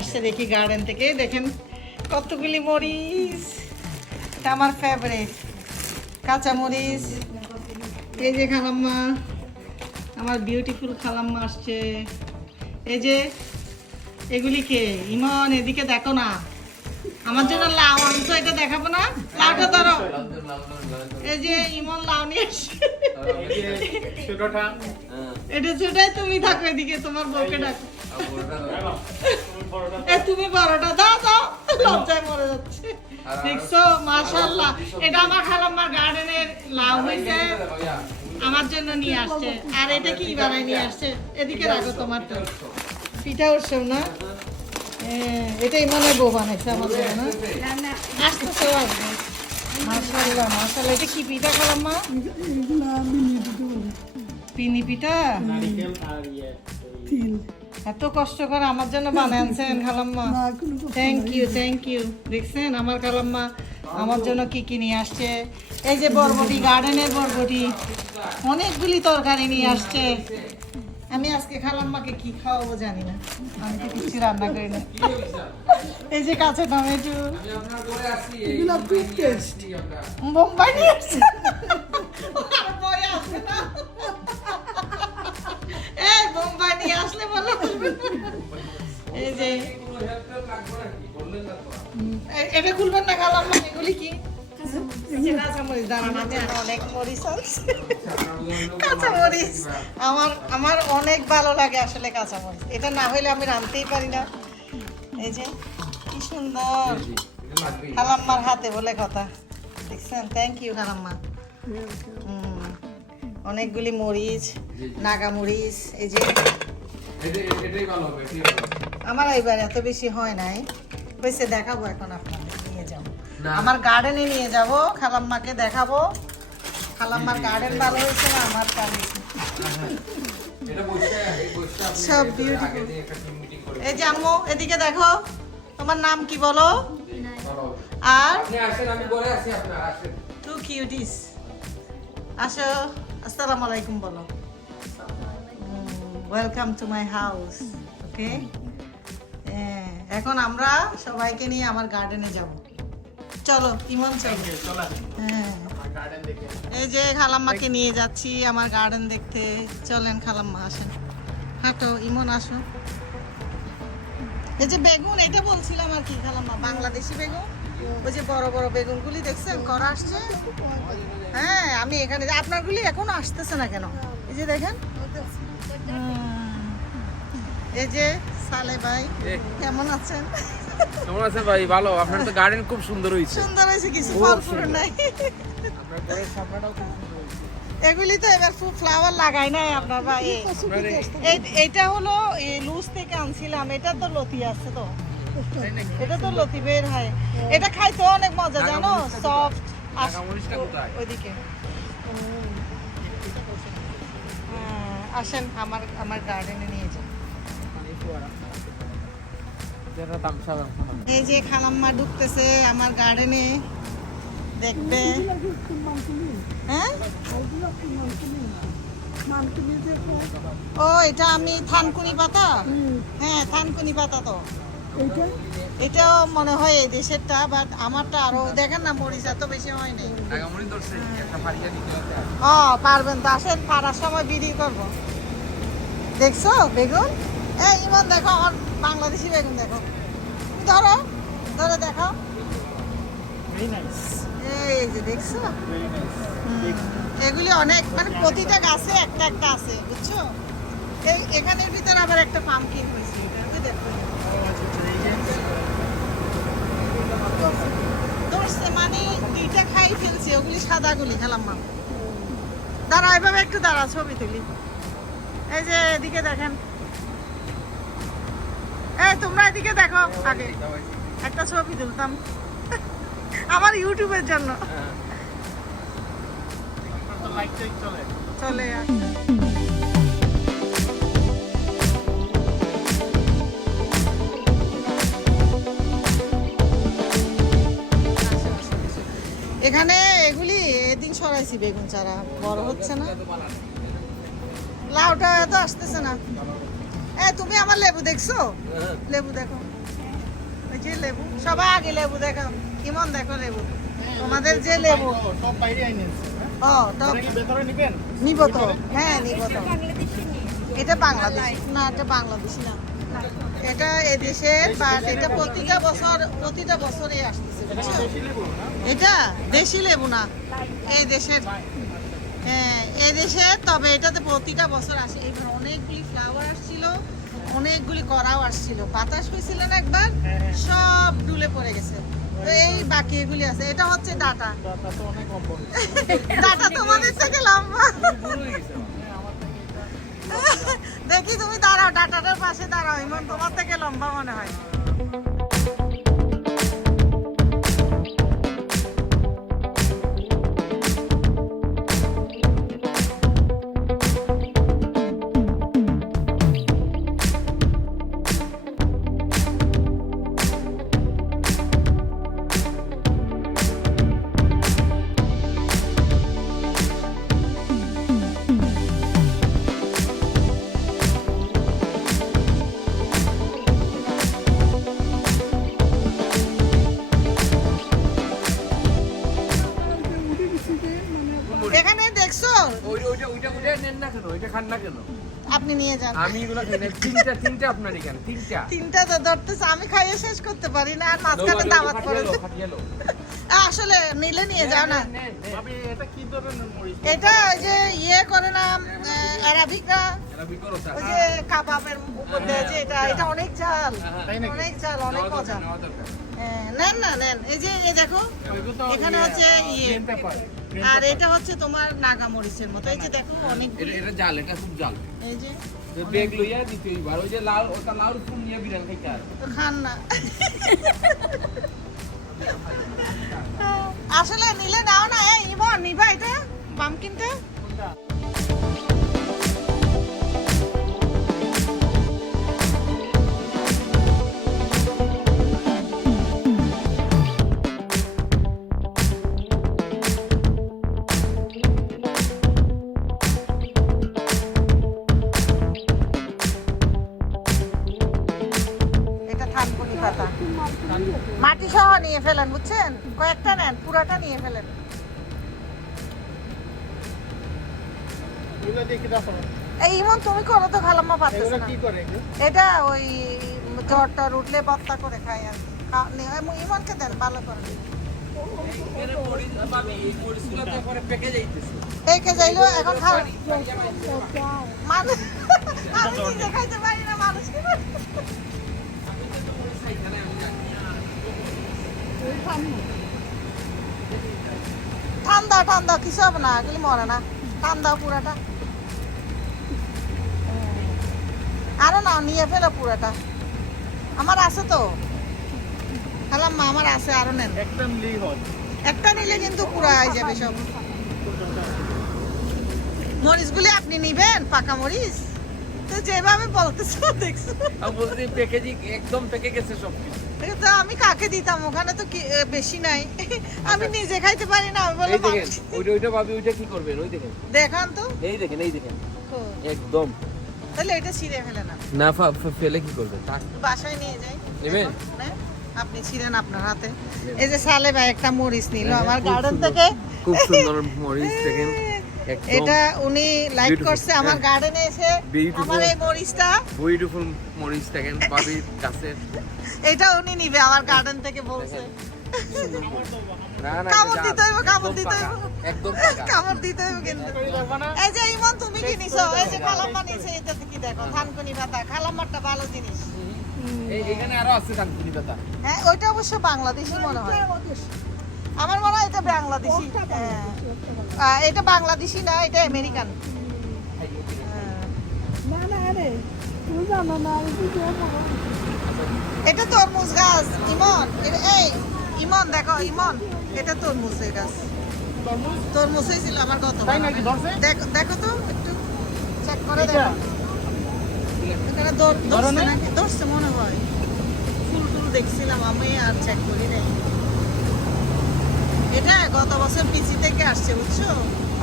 আসছে দেখি গার্ডেন থেকে। দেখেন কতগুলি মরিচ, এটা আমার ফেভারিট। কাঁচা মরিচ। এই যে খালাম্মা, আমার বিউটিফুল খালাম্মা আসছে। এই যে এগুলি কে? ইমন এদিকে দেখো না, আমার জন্য লাউ আনছো, এটা দেখাবো না? লাউটা ধরো। এই যে ইমন লাউ নিয়ে আসছে। এটা ছোটাই, তুমি থাকো এদিকে, তোমার বউকে ডাকো। তুমি বড়টা দাও দাও, লজ্জায় মরে যাচ্ছে। দেখছো মাশাআল্লাহ, এটা আমার খালাম্মার গার্ডেনের লাউ হয়েছে, আমার জন্য নিয়ে আসছে। আর এটা কি বানাই নিয়ে আসছে, এদিকে রাখো তোমার তো। পিঠা উৎসব না, এটা ইমনের বউ বানাইছে আমার জন্য না, আসতেছে আসবে। মাশাআল্লাহ মাশাআল্লাহ, এটা কি পিঠা খালাম্মা? পিনি পিঠা। এত কষ্ট করে আমার জন্য বানাচ্ছেন খালাম্মা, থ্যাংক ইউ থ্যাংক ইউ। দেখছেন আমার খালাম্মা আমার জন্য কি কি নিয়ে আসছে। এই যে বরবটি, গার্ডেনের বরবটি, অনেকগুলি তরকারি নিয়ে আসছে। আমি আজকে খালাম্মাকে কি খাওয়াবো জানি না, আমি তো কিছু রান্না করি না। এই যে কাঁচা টমেটো, বোম্বাই নিয়ে আসছে। এই বোম্বাই নিয়ে আসলে বলো। এই যে এটা খুলবেন না খালাম্মা, এগুলি কি? কাঁচামরিচ। দাঁড়ান, আমি অনেক মরিচ আছে, কাঁচামরিচ আমার অনেক ভালো লাগে আসলে কাঁচামরিচ। এটা না হইলে আমি রাঁধতেই পারি না। এই যে কি সুন্দর, খালাম্মার হাতে বলে কথা। দেখছেন, থ্যাংক ইউ খালাম্মা। অনেকগুলি মরিচ, নাগা মরিচ। এই যে আমার এইবার এত বেশি হয় নাই, হয়েছে দেখাবো এখন আপনাদের, নিয়ে যাবো আমার গার্ডেনে, নিয়ে যাব খালাম্মাকে দেখাবো। খালাম্মার গার্ডেন ভালো হয়েছে না আমার কাজ। সব বিউটিফুল। এই যে আম্মু এদিকে দেখো, তোমার নাম কি বলো? আর টু কিউটিস। আসো, আসসালামু আলাইকুম বলো। Welcome to my house. Okay, এখন আমরা সবাইকে নিয়ে আমার গার্ডেনে যাব। চলো ইমন, চলো। হ্যাঁ, এই যে খালাম্মাকে নিয়ে যাচ্ছি আমার গার্ডেন দেখতে। চলেন খালাম্মা, আসেন, হাঁটো। ইমন আসো। এই যে বেগুন, এটা বলছিলাম আর কি খালাম্মা, বাংলাদেশি বেগুন। ওই যে বড় বড় বেগুনগুলি দেখছেন করা আসছে। হ্যাঁ, আমি এখানে, আপনারগুলি এখনো আসতেছে না কেন? এই যে দেখেন, এই যে সালে ভাই, কেমন আছেন? কেমন আছেন ভাই? ভালো। আপনার তো গার্ডেন খুব সুন্দর হয়েছে। সুন্দর হয়েছে, কিছু ফল ফুল নাই। আপনার ঘরের সামনেটাও খুব সুন্দর হয়েছে। এগুলি তো এবার ফ্লাওয়ার লাগাই নাই আপনার ভাই। এটা হলো লুজ থেকে আনছিলাম, এটা তো লতি আছে তো, এটা তো লতি বের হয়। এটা খাইতে অনেক মজা জানো, সফট। ওইদিকে আসেন আমার গার্ডেনে নিয়ে যান। এই যে খালাম্মা ঢুকতেছে আমার গার্ডেনে, দেখবে। হ্যাঁ, ও এটা আমি থানকুনি পাতা। হ্যাঁ, থানকুনি পাতা তো এটাও মনে হয় এই দেশেরটা, বাট আমারটা আরো দেখেন না, মরিচ এত বেশি হয়নি। ও পারবেন তো, আসেন, পারার সময় বিক্রি করবো। দেখছো বেগুন? এই ইমন দেখো, আমার বাংলাদেশি বেগুন দেখো, ধরো ধরো দেখো। এই যে দেখছো, এগুলি অনেক, মানে প্রতিটা গাছে একটা একটা আছে, বুঝছো? এখানের ভিতরে আবার একটা পামকিন হয়েছে, দেখো ধরছে, মানে দুইটা খাই ফেলছে। ওগুলি সাদাগুলি খালাম্মা। দাঁড়া, এভাবে একটু দাঁড়া, ছবি তুলি। এই যে এদিকে দেখেন, এই তোমরা এদিকে দেখো, আগে একটা ছবি তুলতাম আমার ইউটিউবের জন্য। চলে এখানে এগুলি এদিন সরাইছি বেগুন চারা, বড় হচ্ছে না, লাউটা এত আসতেছে না। তুমি আমার লেবু দেখছো? লেবু দেখো, ওই যে লেবু, সবাই আগে লেবু দেখো। ইমন দেখো লেবু, তোমাদের যে লেবু। সব বাইরে আইনেছে ও তো এটা কি ভেতরে নিবেন? নিব তো, হ্যাঁ নিব তো। এটা বাংলাদেশ না, এটা বাংলাদেশি না, এটা এদেশের। বাট এটা প্রতিটা বছরে আসতেছে, বুঝছো? দেশি লেবু না? এটা দেশি লেবু না, এই দেশের। হ্যাঁ এই দেশের, তবে এটাতে প্রতিটা বছর আসে। এবার অনেকগুলি ফ্লাওয়ার আসছিল, অনেকগুলি করাও আসছিল। বাতাস হয়েছিল না একবার, সব ডুলে পড়ে গেছে। তো এই বাকি এগুলি আছে। এটা হচ্ছে ডাটা। তা তো অনেক কম বড়। ডাটা তোমাদের থেকে লম্বা। বুড়ো হয়ে গেছে দেখি তুমি দাঁড়াও, ডাটাটার পাশে দাঁড়াও। ইমন তোমার থেকে লম্বা মনে হয়। এখানে দেখছো, ওইটা নেন না কেন, ওইটা খান না কেন? আপনি নিয়ে যান। আমি এগুলো খাই না। তিনটা আপনার এখানে, তিনটা। তিনটা তো ধরতেছে, আমি খাইয়ে শেষ করতে পারি না। আর মাঝখানে দাওয়াত করে দিই। খাটিয়ালো। আসলে নিলে নিয়ে যাও না। ভাবি এটা কি ধরনের মরিচ? এটা ওই যে ইয়ে করে না, অ্যারাবিকরা, এরা বিকরো চা। ওই যে কাবাবের উপর দেয় যে, এটা অনেক ঝাল, তাই নাকি? অনেক ঝাল, অনেক মজা। নেওয়া দরকার। হ্যাঁ, নেন না নেন। এই যে এই দেখো, এগুলো তো এখানে হচ্ছে ইয়ে, গ্রিন পেপার। আর এটা হচ্ছে তোমার নাগা মরিচের মতো। এই যে দেখো অনেক, এটা জাল, এটা খুব জাল। এই যে বেগ লইয়া দিতে হইবার। ওই যে লাউ, ওটা লাউর ফুল নিয়ে বিরান খাইতে আর। তো খান না। আসলে নিলে নাও না। এই ইমন, নিবা এটা পামকিনটা? এটা থানকুনি পাতা, মাটি সহ নিয়ে ফেলেন, বুঝছেন? কয়েকটা নেন, পুরাটা নিয়ে ফেলেন। এগুলো দিয়ে কি রাখো? এই ইমন তুমি করো তো, খালাম্মা পারতেছে এগুলো না। কি করে এগুলো? এটা ওই জ্বরটা উঠলে ভর্তা করে খাই আর কি। ইমনকে দেন, ভালো করে। এর মরিচ পাবি, এই মরিচগুলো তো পরে পেকে যাইতেছে। এই কে যাইলো এখন খাও। মানুষ আমি নিজে খাইতে পারি না, মানুষ কি করে? ঠান্ডা ঠান্ডা কিছু হবে না, এগুলি মরে না। ঠান্ডা পুরাটা। আরো না, নিয়ে ফেলো পুরাটা। আমার আছে তো, খালাম্মা আমার আছে, আরো নেন। একটা নিলেই হয়। একটা নিলে কিন্তু পুরা হয়ে যাবে সব। মরিচগুলি আপনি নিবেন, পাকা মরিচ? তো যেভাবে বলতেছো দেখছো, আমি বলছি প্যাকেজিং একদম পেকে গেছে সব কিছু। এটা তো আমি কাকে দিতাম, ওখানে তো বেশি নাই। আমি নিজে খাইতে পারি না, আমি এই বললাম দেখেন, ওইটা ভাবি, ওইটা কি করবেন? ওই দেখেন, দেখান তো। এই দেখেন, এই দেখেন, ও, একদম। তাহলে এটা ছিঁড়ে ফেলে না, না ফেলে কি করবেন? বাসায় নিয়ে যাই। নেবেন? নেন, আপনি ছিঁড়েন আপনার হাতে। এই যে সালে ভাই একটা মরিচ নিল আমার খুব গার্ডেন সুন্দর, থেকে। খুব সুন্দর মরিচ দেখেন, একদম এটা উনি লাইক Beautiful, করছে আমার হ্যাঁ। গার্ডেনে এসে। Beautiful. আমার এই মরিচটা, বিউটিফুল মরিচ দেখেন, ভাবির কাছে। এটা উনি নিবে আমার গার্ডেন থেকে বলছে। না না, কামড় এটা দিতে হইব, জাল, কামড় একদম দিতে পাকা, হইব। একদম পাকা। কামড় দিতে হইব কিন্তু। এই যে ইমন তুমি কি নিছো? এই যে খালাম্মা নিছে, এটা কি দেখো, থানকুনি পাতা। খালাম্মারটা ভালো জিনিস। এখানে আরো আছে কানকুনি পাতা। হ্যাঁ, ওইটা অবশ্য বাংলাদেশি মনে হয়। আমার মনে হয় এটা বাংলাদেশি। হ্যাঁ, এটা বাংলাদেশি না, এটা আমেরিকান। এটা তরমুজ গাছ ইমন। এই ইমন দেখো, ইমন এটা তরমুজের গাছ। তরমুজ হয়েছিল আমার গত। তাই নাকি? ধরছে? দেখো তো একটু চেক করে এটা? দেখো। এখানে ধরে ধরছে নাই? নাকি? ধরছে মনে হয়। ফুল টুল দেখছিলাম আমি, আর চেক করি নাই। এটা গত বছর পিসি থেকে আসছে, বুঝছো?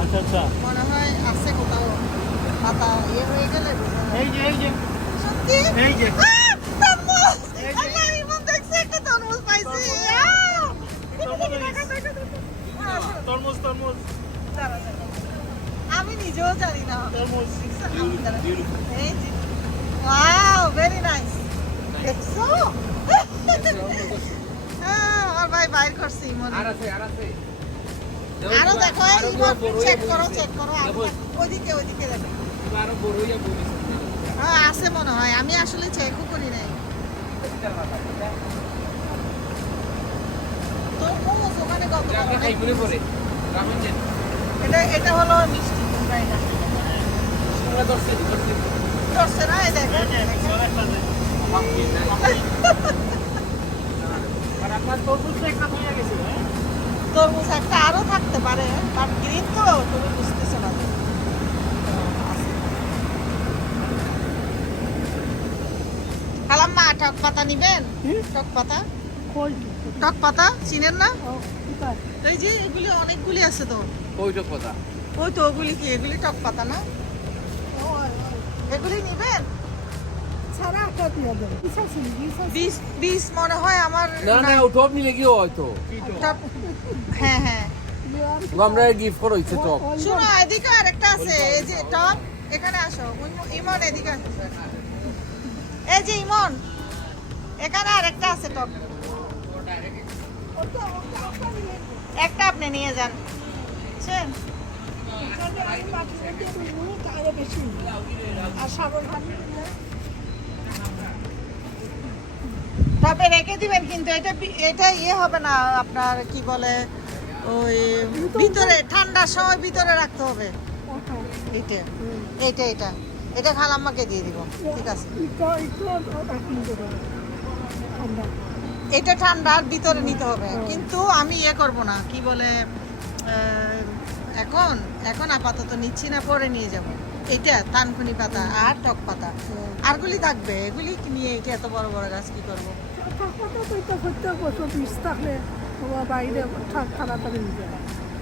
আচ্ছা আচ্ছা। মনে হয় আছে কোথাও, পাতা ইয়ে হয়ে গেলে বোঝা যায়। এই যে সত্যি কি এই যে তরমুজ আল্লাহ ইমন দেখছে একটা তরমুজ পাইছি তরমুজ তরমুজ আমি নিজেও জানি না তরমুজ এই যে ওয়াও ভেরি নাইস দেখছো আমার ভাই বাইর করছি ইমন আর আছে আরো দেখো ইমন চেক করো ওইদিকে দেখো আরো বড় হইয়া বলিস হ্যাঁ আছে মনে হয় আমি আসলে চেকও করি নাই তো ওখানে কত আমরা খাই করে পরে রামেন দেন এটা হলো মিষ্টি তোমরা এটা আমরা দর্শে ধরছে না এই দেখো আর আপনার তরমুজটা একটা হয়ে গেছে হ্যাঁ তরমুজ একটা আরো থাকতে পারে বাট গ্রিন তো তুমি বুঝতেছো না খালাম্মা টক পাতা নিবেন টক পাতা টক পাতা চিনেন না এই যে এগুলি অনেকগুলি আছে তো ওইটা কথা ওই তো ওগুলি কি এগুলি টক পাতা না এগুলি নিবেন বিশ মনে হয় আমার না ও টপ নিলে কি হয়তো টপ হ্যাঁ হ্যাঁ আমরা গিফট করা হইছে টপ শোনো এদিকে আরেকটা আছে এই যে টপ এখানে আসো ইমন এদিকে আসো। এই যে ইমন এখানে আরেকটা আছে টপ একটা আপনি নিয়ে যান বুঝছেন তবে রেখে দিবেন কিন্তু এটা ইয়ে হবে না আপনার কি বলে ওই ভিতরে ঠান্ডার সময় ভিতরে রাখতে হবে এটা খালাম্মাকে দিয়ে দিব ঠিক আছে এটা ঠান্ডার ভিতরে নিতে হবে কিন্তু আমি ইয়ে করব না কি বলে এখন আপাতত নিচ্ছি না পরে নিয়ে যাব এটা তানকুনি পাতা আর টক পাতা আরগুলি থাকবে এগুলি নিয়ে এটা এত বড় বড় গাছ কি করবো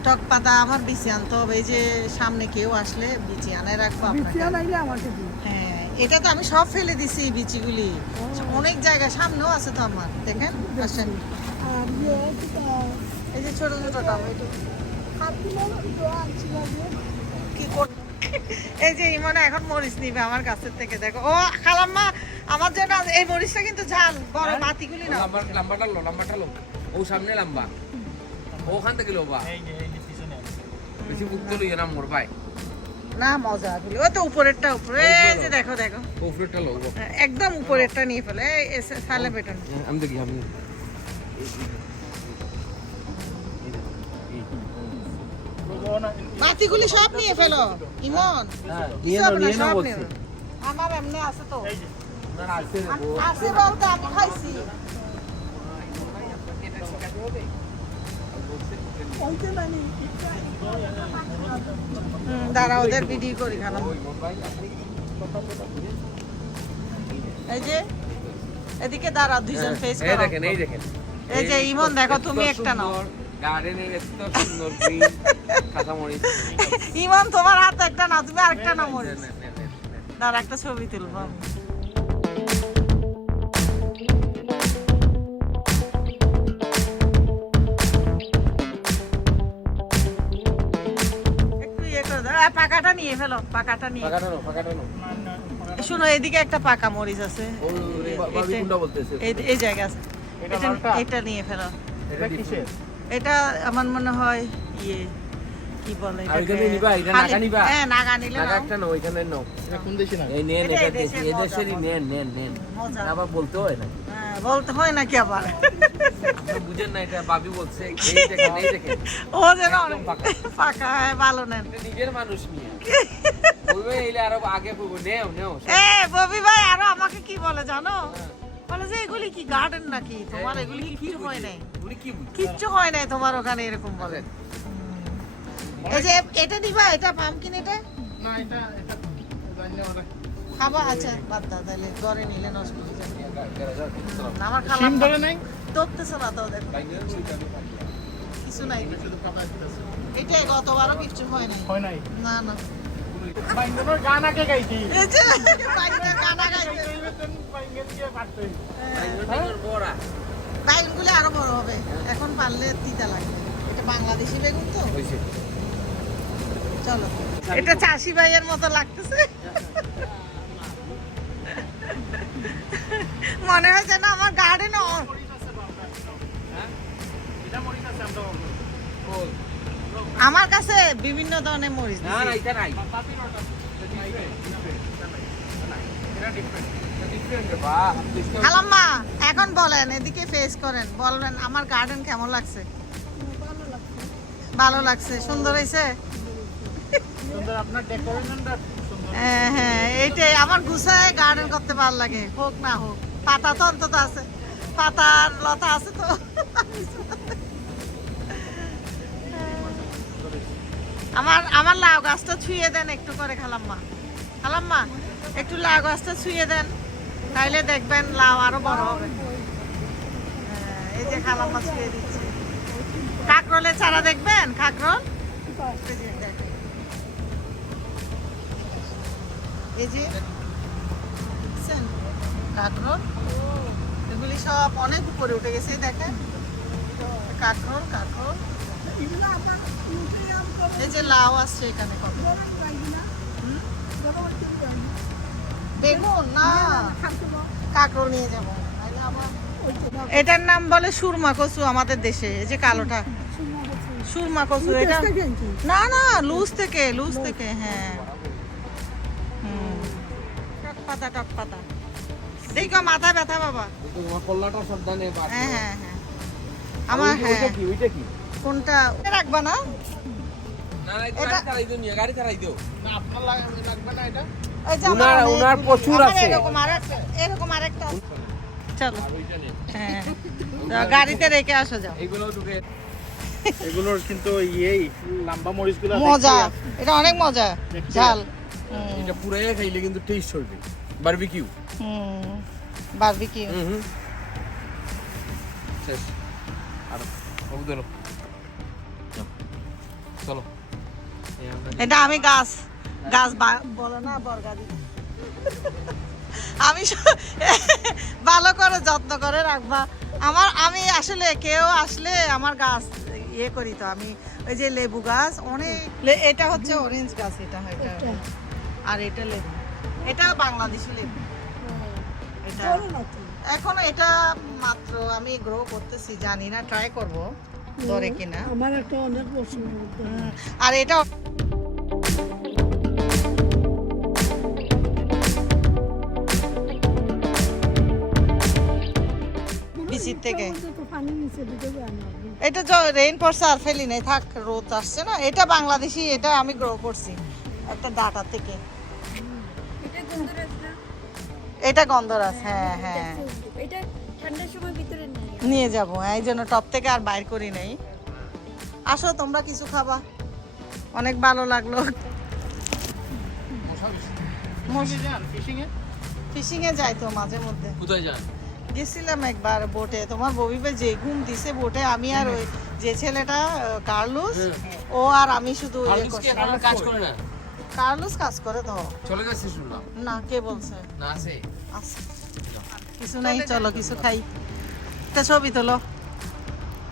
টক পাতা আমার বিচি আনতে হবে এই যে সামনে কেউ আসলে বিচি আনায় রাখবো আপনাকে হ্যাঁ এটা তো আমি সব ফেলে দিছি এই বিচিগুলি অনেক জায়গা সামনেও আছে তো আমার দেখেন আসেন এই যে ছোট ছোট টমেটো কি এই যে ইমনে এখন মরিচ নিবে আমার গাছের থেকে দেখো ও খালাম্মা আমার জন্য এই মরিচটা কিন্তু ঝাল বড় বাতিগুলি না লম্বাটা লো ও সামনে লম্বা ওখান থেকে লোবা এই যে পিছনে বেশি মুক্ত লইয়া না মোর ভাই না মজা গুলি ও তো উপরেরটা উপরে এই যে দেখো ওফরটা লো একদম উপরেরটা নিয়ে ফেলে এই সালে বেটন আমি দেখি আমি বাতিগুলি সব নিয়ে ফেলো ইমন নিয়ে সব না, নাও সব বলছি নিয়ে নাও। আমার এমনি আছে তো এই যে না আছে আছে বলতে আমি খাইছি দাঁড়া ওদের ভিডিও করি খালাম এই যে এদিকে দাঁড়া দুইজন ফেস এই করো দেখেন এই যে ইমন দেখো তুমি একটা নাও গার্ডেনের এত সুন্দর গ্রিন কাঁচামরিচ ইমন তোমার হাতে একটা নাও তুমি আরেকটা নাও মরিস দাঁড়া একটা ছবি তুলবো একটু ইয়ে করে দাও পাকাটা নিয়ে ফেলো পাকাটা নিয়ে ফাঁকাটা নো শুনো এদিকে একটা পাকা মরিচ আছে বাবি কোনটা বলতেছে এই জায়গা আছে এটা লালটা? এটা নিয়ে ফেলো এটা কিসের এটা আমার মনে হয় ইয়ে কি বলে আর এটাকে? ওইখানে নিবা, এটা খালি- নাগা নিবা? হ্যাঁ নাগা নিলে টাকা নাও। একটা নো ওইখানে নো এটা কোন দেশে না এই নেন এটা এটা এদেশের দেশি এদেশেরই নেন মজা আবার বলতে হয় না হ্যাঁ, বলতে হয় নাকি আবার আপনি বুঝেন না এটা বাবি বলছে এই দেখেন ও যেন একদম অনেক ফাঁকা। ফাঁকা হ্যাঁ ভালো নেন এটা নিজের মানুষ নিয়ে বলবে এইলে আরো আগে বলবো নেও এ ববি ভাই আরো আমাকে কি বলে জানো বলে যে এগুলি কি গার্ডেন নাকি তোমার এগুলি কিছু হয় নাই উনি কি বুঝছে কিচ্ছু হয় নাই তোমার ওখানে এরকম বলে এই যে এটা দিবা এটা পামকিন এটা না এটা জানলে ওরা খাবা আচ্ছা বাদ দাও তাহলে ঘরে নিলে নষ্ট হয়ে যাবে আমার সিম খালাম ধরে নাই তোপতেছে না তো দেখো কিছু নাই শুধু পাতা দিতেছে এটাই গতবারও কিছু হয় নাই হয় নাই না বাইঙ্গনের গান আগে গাইছি এই যে বাইকটা গানা গাইছে বাইঙ্গন দিয়ে পারতেই বড়া বাইকগুলো আরো বড় হবে এখন পারলে তিতা লাগবে এটা বাংলাদেশি বেগুন তো হইছে চলো এটা চাষি ভাইয়ের মতো লাগতেছে মনে হয় যেন আমার গার্ডেন এটা মরিচ আছে আমরা কই আমার কাছে বিভিন্ন ধরনের মরিচ না না দিছে। এটা নাই পাপির ওটা এটা ডিফারেন্ট ডিফারেন্ট বাহ খালাম্মা এখন বলেন এদিকে ফেস করেন বলবেন আমার গার্ডেন কেমন লাগছে ভালো লাগছে সুন্দর হয়েছে সুন্দর আপনার ডেকোরেশনটা সুন্দর হ্যাঁ হ্যাঁ এইটাই আমার গুছায় গার্ডেন করতে ভালো লাগে হোক না হোক পাতা তো অন্তত আছে পাতার লতা আছে তো আমার আমার লাউ গাছটা ছুঁয়ে দেন একটু করে খালাম্মা খালাম্মা একটু লাউ গাছটা ছুঁয়ে দেন তাইলে দেখবেন লাউ আরো বড় হবে হ্যাঁ, এই যে খালাম্মা ছুঁয়ে দিচ্ছে কাকরোলের চারা দেখবেন কাকরোল এই যে দেখেন। এই যে দেখছেন কাকরোল এগুলি সব অনেক উপরে উঠে গেছে দেখেন কাকরোল কাকরোল এই যে লাউ আসছে এখানে কত হুম? বেগুন না কাকরোল নিয়ে যাবো নাইলে আবার এটার নাম বলে সুরমা কচু আমাদের দেশে এই যে কালোটা সুরমা কচু এটা না না লুজ থেকে হ্যাঁ হুম। টক পাতা দেখো মাথা ব্যথা বাবা তোমার কল্লাটা সাবধানে বাদ হ্যাঁ হ্যাঁ হ্যাঁ আমার হ্যাঁ ওইটা কি কোনটা রাখবা না না না এটা- গাড়ি চালাই দিও গাড়ি চালাই দিও না আপনার লাগবে না এটা ওই যে আমার উনার- উনার অনেকগুলি- প্রচুর আমার আছে। এরকম আরেকটা আছে। চলো আর ওইটা নেই হ্যাঁ তো গাড়িতে রেখে আসো যাও এইগুলো ঢুকে এগুলোর কিন্তু এই লম্বা মরিচগুলো মজা এটা অনেক মজা দেখতে ঝাল এটা পুরাই খাইলে কিন্তু টেস্ট হবে বারবিকিউ হুম বারবিকিউ হুম শেষ আর ওকে ধরো চলো এই আমরা- এটা আমি গাছ বলো না বরগাদি আমি ভালো করে যত্ন করে রাখবা আমি আসলে কেউ আসলে আমার গাছ ইয়ে করি তো আমি ওই যে লেবু গাছ অনেক এটা হচ্ছে অরেঞ্জ গাছ এটা আর এটা লেবু এটা বাংলাদেশি লেবু এটা এখন এটা মাত্র আমি গ্রো করতেছি জানি না ট্রাই করব ধরে কিনা আমার একটা অনেক পছন্দ আর এটা বিচির থেকে তো পানি নিচে দিতে যায় না এটা রেইন পড়ছে আর ফেলি নাই থাক রোদ আসছে না এটা বাংলাদেশি এটা আমি গ্রো করছি একটা ডাটা থেকে এটা গন্ধরাজ না এটা গন্ধরাজ হ্যাঁ হ্যাঁ এটা ঠান্ডার সময় ভিতরে নেই নিয়ে যাব এই জন্য টপ থেকে আর বাইর করি নাই আসো তোমরা কিছু খাবা অনেক ভালো লাগলো ফিশিং এ ফিশিং এ যাই তো মাঝে মধ্যে কোথায় যান গেছিলাম একবার বোটে তোমার ববিবে যে ঘুম দিছে বোটে আমি আর ওই যে ছেলেটা কার্লুস ও আর আমি শুধু ইয়ে হালুসকে করছি। আপনারা কাজ করে না কার্লুস কাজ করে তো চলে গেছে শুনলাম না কে বলছে না আছে আছে। কিছু নাই চলো কিছু খাই তা ছবি তোলো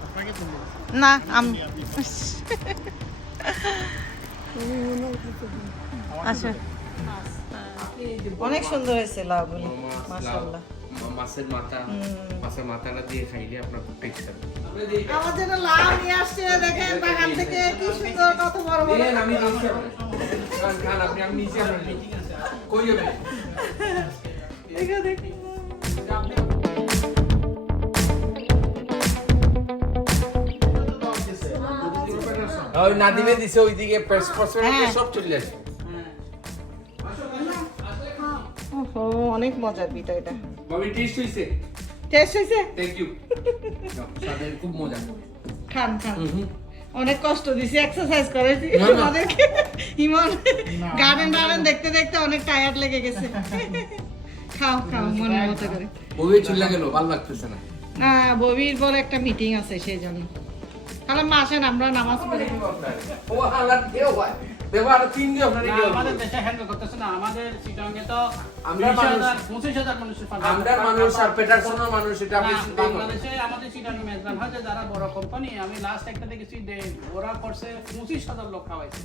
আপনাকে তুলবো না আমি আচ্ছা অনেক সুন্দর হয়েছে লাউগুলি মাশাআল্লাহ মাছের মাথা মাছের মাথাটা দিয়ে খাইলে আপনার খুব টেস্ট হবে আমার জন্য লাউ নিয়ে আসছে দেখেন বাগান থেকে কি সুন্দর কত বড় বড় দেন আমি দিচ্ছি খান খান আপনি আমি নিচে আনলি কই যাবে দেখো দেখো ওই নাদিমে দিছে ওইদিকে পছন্দ হ্যাঁ। সব চলে আসে ও অনেক মজার পিঠা এটা ববি টেস্ট হইছে টেস্ট হয়েছে থ্যাংক ইউ সাথে খুব মজা খান খান হুম অনেক কষ্ট দিছি এক্সারসাইজ করেছি না, না। আমাদেরকে ইমন গার্ডেন দেখতে দেখতে অনেক টায়ার্ড লেগে গেছে খাও খাও মনের মতো করে ববি চুল্লা গেল ভালো লাগতেছে না না ববির বলে একটা মিটিং আছে সেই জন্য খালাম্মা আসেন আমরা নামাজ পড়ি। ও আল্লাহ দেও ভাই দেব আর তিন দিও আপনার না, আমাদের দেশে হ্যান্ডেল করতেছে না, আমাদের চিটাঙ্গে তো আমরা 25,000 মানুষের ফাঁকা। আমরা মানুষ আর পেটারসনের মানুষ এটা আপনি না, চিন্তা করেন বাংলাদেশে আমাদের চিটাঙ্গে মেজবান হয় যে যারা বড় কোম্পানি, আমি লাস্ট একটা দেখেছি যে ওরা করছে 25,000 লোক খাওয়াইছে।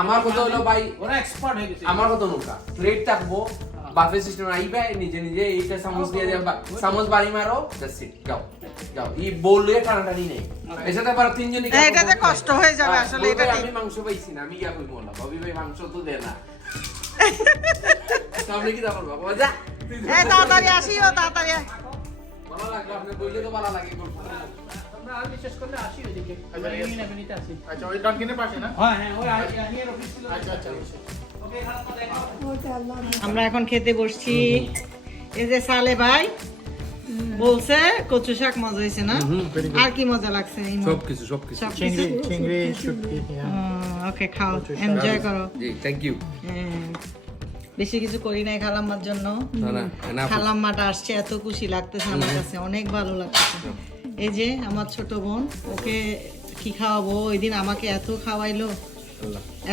আমার কথা হলো ভাই ওরা এক্সপার্ট হয়ে গেছে। আমার কথা নৌকা প্লেট থাকবো বাফে সিস্টেম আইবে নিজে নিজে এইটা চামচ দিয়ে দেবা চামচ বাড়ি মারো দ্যাটস ইট যাও যাও এই বললে টানাটানি নেই এটাতে আবার তিনজনই এটাতে কষ্ট হয়ে যাবে আসলে এটা আমি মাংস পাইছি না আমি ইয়া কই বললাম ভাবি ভাই মাংস তো দে না সামনে কি দাও বাবা যা তাড়াতাড়ি আসিও তাড়াতাড়ি। ভালো লাগলো আপনি বইলে তো ভালো লাগে আমরা আর বিশেষ করলে আসি ওইদিকে। আমরা এমনি না বেনিতে আসি। আচ্ছা, ওই ডানকিনের পাশে না? হ্যাঁ, হ্যাঁ, ওই আহিয়ের অফিস ছিল। আচ্ছা। ওকে, খালাম্মা দেখো। ওটা আল্লাহ আমরা এখন খেতে বসছি। এই যে সালে ভাই বলছে কচু শাক মজা হয়েছে না? আর কি মজা লাগছে? সবকিছু চিংড়ি, চিংড়ি, শুটকি, ওকে খাও, এনজয় করো। জি থ্যাংক ইউ হ্যাঁ, বেশি কিছু করি নাই খালাম্মার জন্য। না না এনাফ খালাম্মাটা আসছে, এত খুশি লাগতেছে আমার কাছে, অনেক ভালো লাগতেছে। এই যে আমার ছোট বোন, ওকে কি খাওয়াবো? ওই দিন আমাকে এত খাওয়াইলো,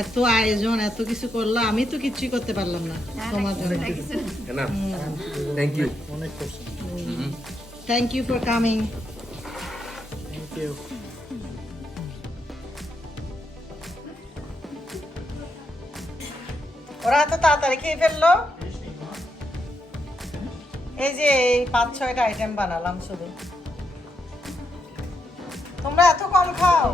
এত আয়োজন, এত কিছু করলো, আমি তো কিছুই করতে পারলাম না তোমার জন্য। এনাফ থ্যাংক ইউ অনেক করছে। Thank you for coming. Thank you. ওরা এত তাড়াতাড়ি খেয়ে ফেললো। এই যে এই 5-6টা আইটেম বানালাম শুধু। তোমরা এত কম খাও?